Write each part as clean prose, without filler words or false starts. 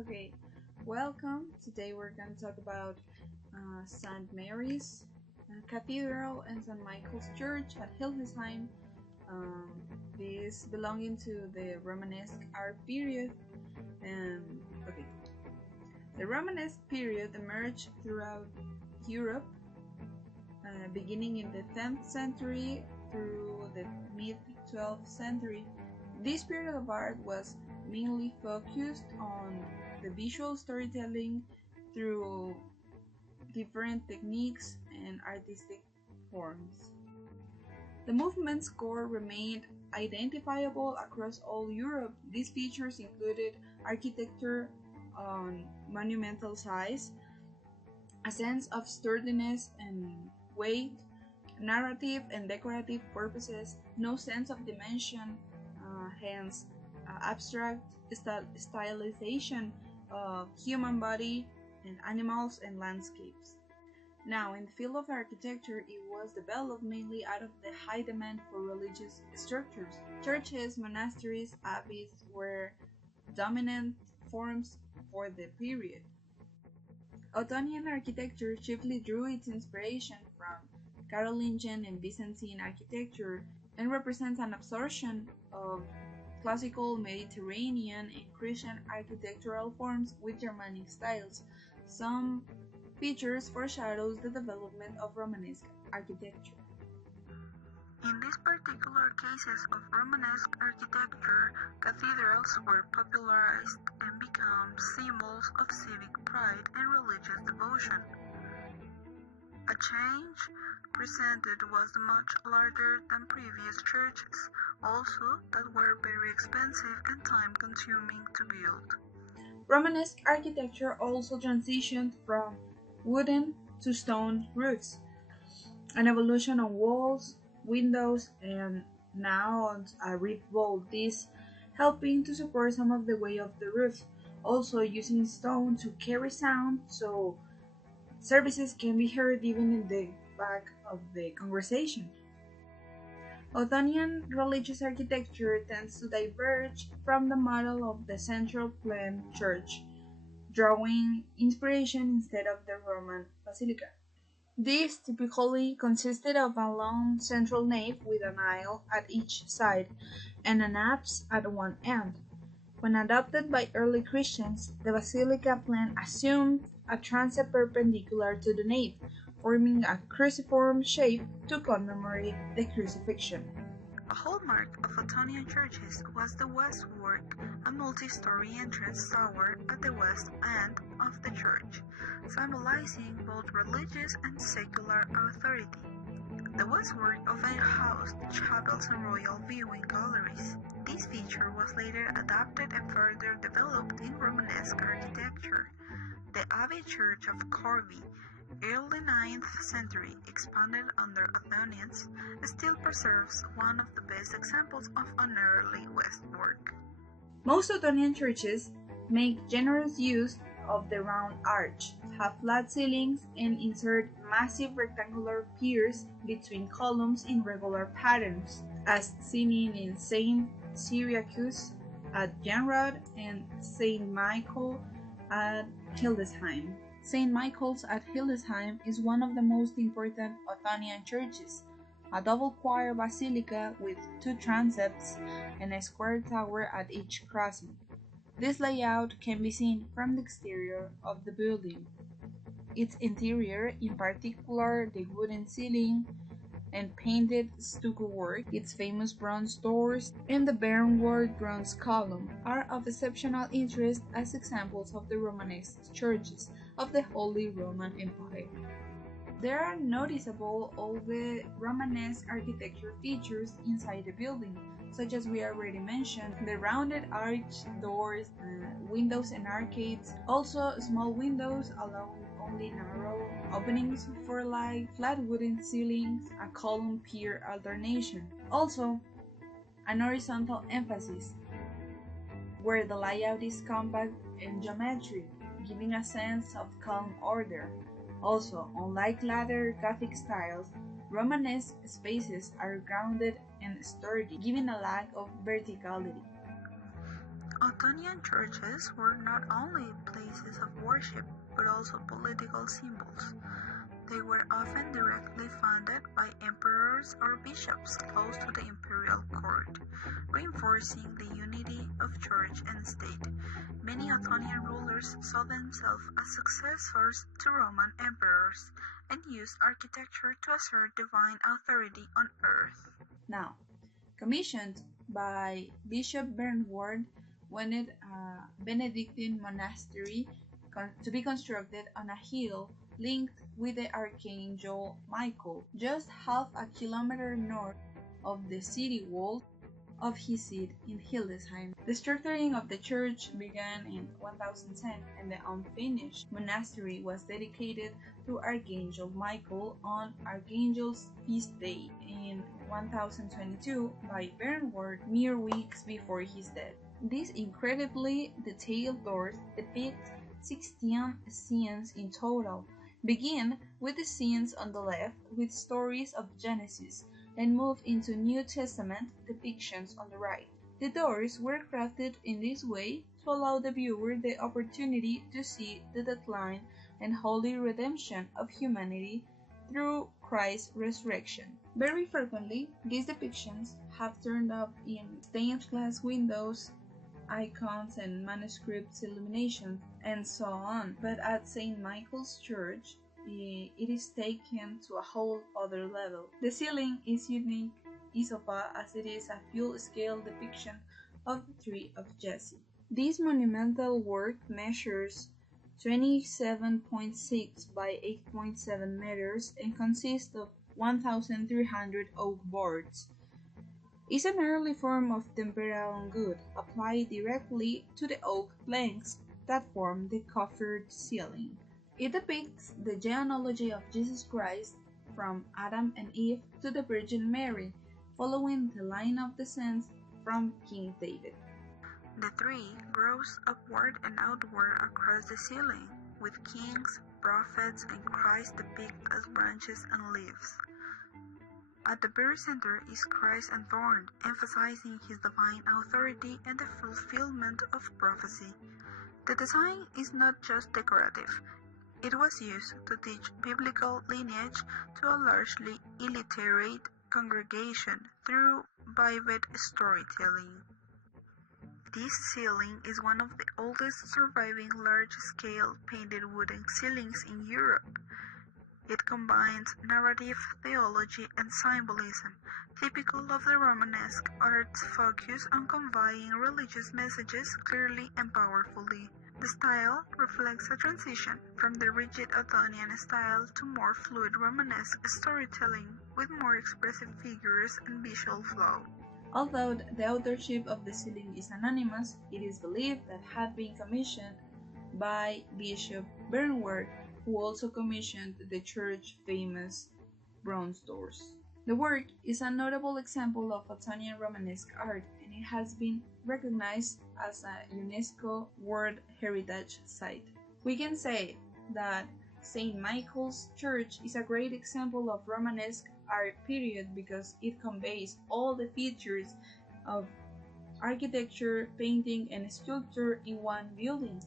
Okay, welcome. Today we're going to talk about St. Mary's Cathedral and St. Michael's Church at Hildesheim. Um, this belonging to the Romanesque art period. Okay, the Romanesque period emerged throughout Europe, beginning in the 10th century through the mid-12th century. This period of art was mainly focused on the visual storytelling through different techniques and artistic forms. The movement's core remained identifiable across all Europe. These features included architecture on monumental size, a sense of sturdiness and weight, narrative and decorative purposes, no sense of dimension, hence abstract stylization of human body and animals and landscapes. Now, in the field of architecture, it was developed mainly out of the high demand for religious structures. Churches, monasteries, abbeys were dominant forms for the period. Ottonian architecture chiefly drew its inspiration from Carolingian and Byzantine architecture and represents an absorption of classical Mediterranean and Christian architectural forms with Germanic styles. Some features foreshadows the development of Romanesque architecture. In these particular cases of Romanesque architecture, cathedrals were popularized and became symbols of civic pride and religious devotion. A change presented was much larger than previous churches, also that were very expensive and time-consuming to build. Romanesque architecture also transitioned from wooden to stone roofs, an evolution on walls, windows, and now on a roof vault, this helping to support some of the weight of the roof, also using stone to carry sound so services can be heard even in the back of the congregation. Ottonian religious architecture tends to diverge from the model of the central planned church, drawing inspiration instead of the Roman basilica. This typically consisted of a long central nave with an aisle at each side and an apse at one end. When adopted by early Christians, the basilica plan assumed a transept perpendicular to the nave, forming a cruciform shape to commemorate the crucifixion. A hallmark of Ottonian churches was the westwork, a multi-story entrance tower at the west end of the church, symbolizing both religious and secular authority. The westwork often housed chapels and royal viewing galleries. This feature was later adapted and further developed in Romanesque architecture. The Abbey Church of Corbie, early 9th century, expanded under Ottonians, still preserves one of the best examples of an early westwork. Most Ottonian churches make generous use of the round arch, have flat ceilings, and insert massive rectangular piers between columns in regular patterns, as seen in St. Cyriacus at Genrod and St. Michael at Hildesheim. St. Michael's at Hildesheim is one of the most important Ottonian churches, a double choir basilica with two transepts and a square tower at each crossing. This layout can be seen from the exterior of the building. Its interior, in particular the wooden ceiling and painted stucco work, its famous bronze doors, and the barnward bronze column, are of exceptional interest as examples of the Romanesque churches of the Holy Roman Empire. There are noticeable all the Romanesque architecture features inside the building, such as we already mentioned, the rounded arch doors, windows and arcades, also small windows allowing only narrow openings for light, flat wooden ceilings, a column pier alternation. Also, an horizontal emphasis, where the layout is compact and geometric, giving a sense of calm order. Also, unlike later Gothic styles, Romanesque spaces are grounded and sturdy, giving a lack of verticality. Ottonian churches were not only places of worship but also political symbols. They were often directly funded by emperors or bishops close to the imperial court, reinforcing the unity of church and state. Many Ottonian rulers saw themselves as successors to Roman emperors and used architecture to assert divine authority on earth. Now, commissioned by Bishop Bernward, wanted a Benedictine monastery to be constructed on a hill linked with the Archangel Michael, just half a kilometer north of the city walls of his seat in Hildesheim. The structuring of the church began in 1010, and the unfinished monastery was dedicated to Archangel Michael on Archangel's feast day in 1022 by Bernward mere weeks before his death. These incredibly detailed doors depict 16 scenes in total, begin with the scenes on the left with stories of Genesis, and move into New Testament depictions on the right. The doors were crafted in this way to allow the viewer the opportunity to see the decline and holy redemption of humanity through Christ's resurrection. Very frequently, these depictions have turned up in stained glass windows, icons and manuscripts, illuminations, and so on. But at St. Michael's Church, it is taken to a whole other level. The ceiling is unique isopa as it is a full-scale depiction of the tree of Jesse. This monumental work measures 27.6 by 8.7 meters and consists of 1,300 oak boards. Is an early form of temporal wood applied directly to the oak planks that form the coffered ceiling. It depicts the genealogy of Jesus Christ from Adam and Eve to the Virgin Mary, following the line of descent from King David. The tree grows upward and outward across the ceiling, with kings, prophets, and Christ depicted as branches and leaves. At the very center is Christ enthroned, emphasizing his divine authority and the fulfillment of prophecy. The design is not just decorative. It was used to teach biblical lineage to a largely illiterate congregation through vivid storytelling. This ceiling is one of the oldest surviving large-scale painted wooden ceilings in Europe. It combines narrative, theology, and symbolism, typical of the Romanesque art's focus on conveying religious messages clearly and powerfully. The style reflects a transition from the rigid Ottonian style to more fluid Romanesque storytelling with more expressive figures and visual flow. Although the authorship of the ceiling is anonymous, it is believed that it had been commissioned by Bishop Bernward, who also commissioned the church's famous bronze doors. The work is a notable example of Ottonian Romanesque art, and it has been recognized as a UNESCO World Heritage Site. We can say that St. Michael's Church is a great example of Romanesque art period because it conveys all the features of architecture, painting, and sculpture in one building.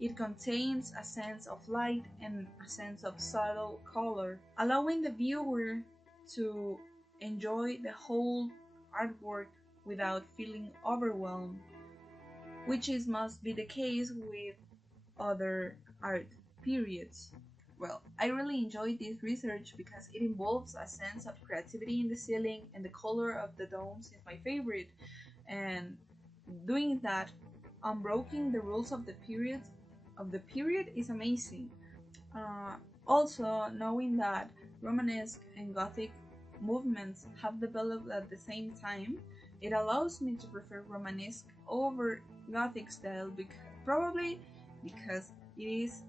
It contains a sense of light and a sense of subtle color, allowing the viewer to enjoy the whole artwork without feeling overwhelmed, which must be the case with other art periods. Well, I really enjoyed this research because it involves a sense of creativity in the ceiling, and the color of the domes is my favorite. And doing that, unbreaking the rules of the period is amazing. Also, knowing that Romanesque and Gothic movements have developed at the same time, it allows me to prefer Romanesque over Gothic style, probably because it is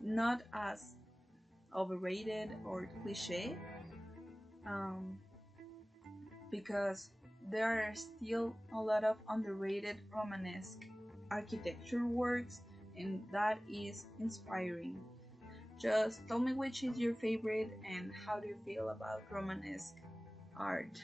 not as overrated or cliche, because there are still a lot of underrated Romanesque architecture works, and that is inspiring. Just tell me which is your favorite and how do you feel about Romanesque art.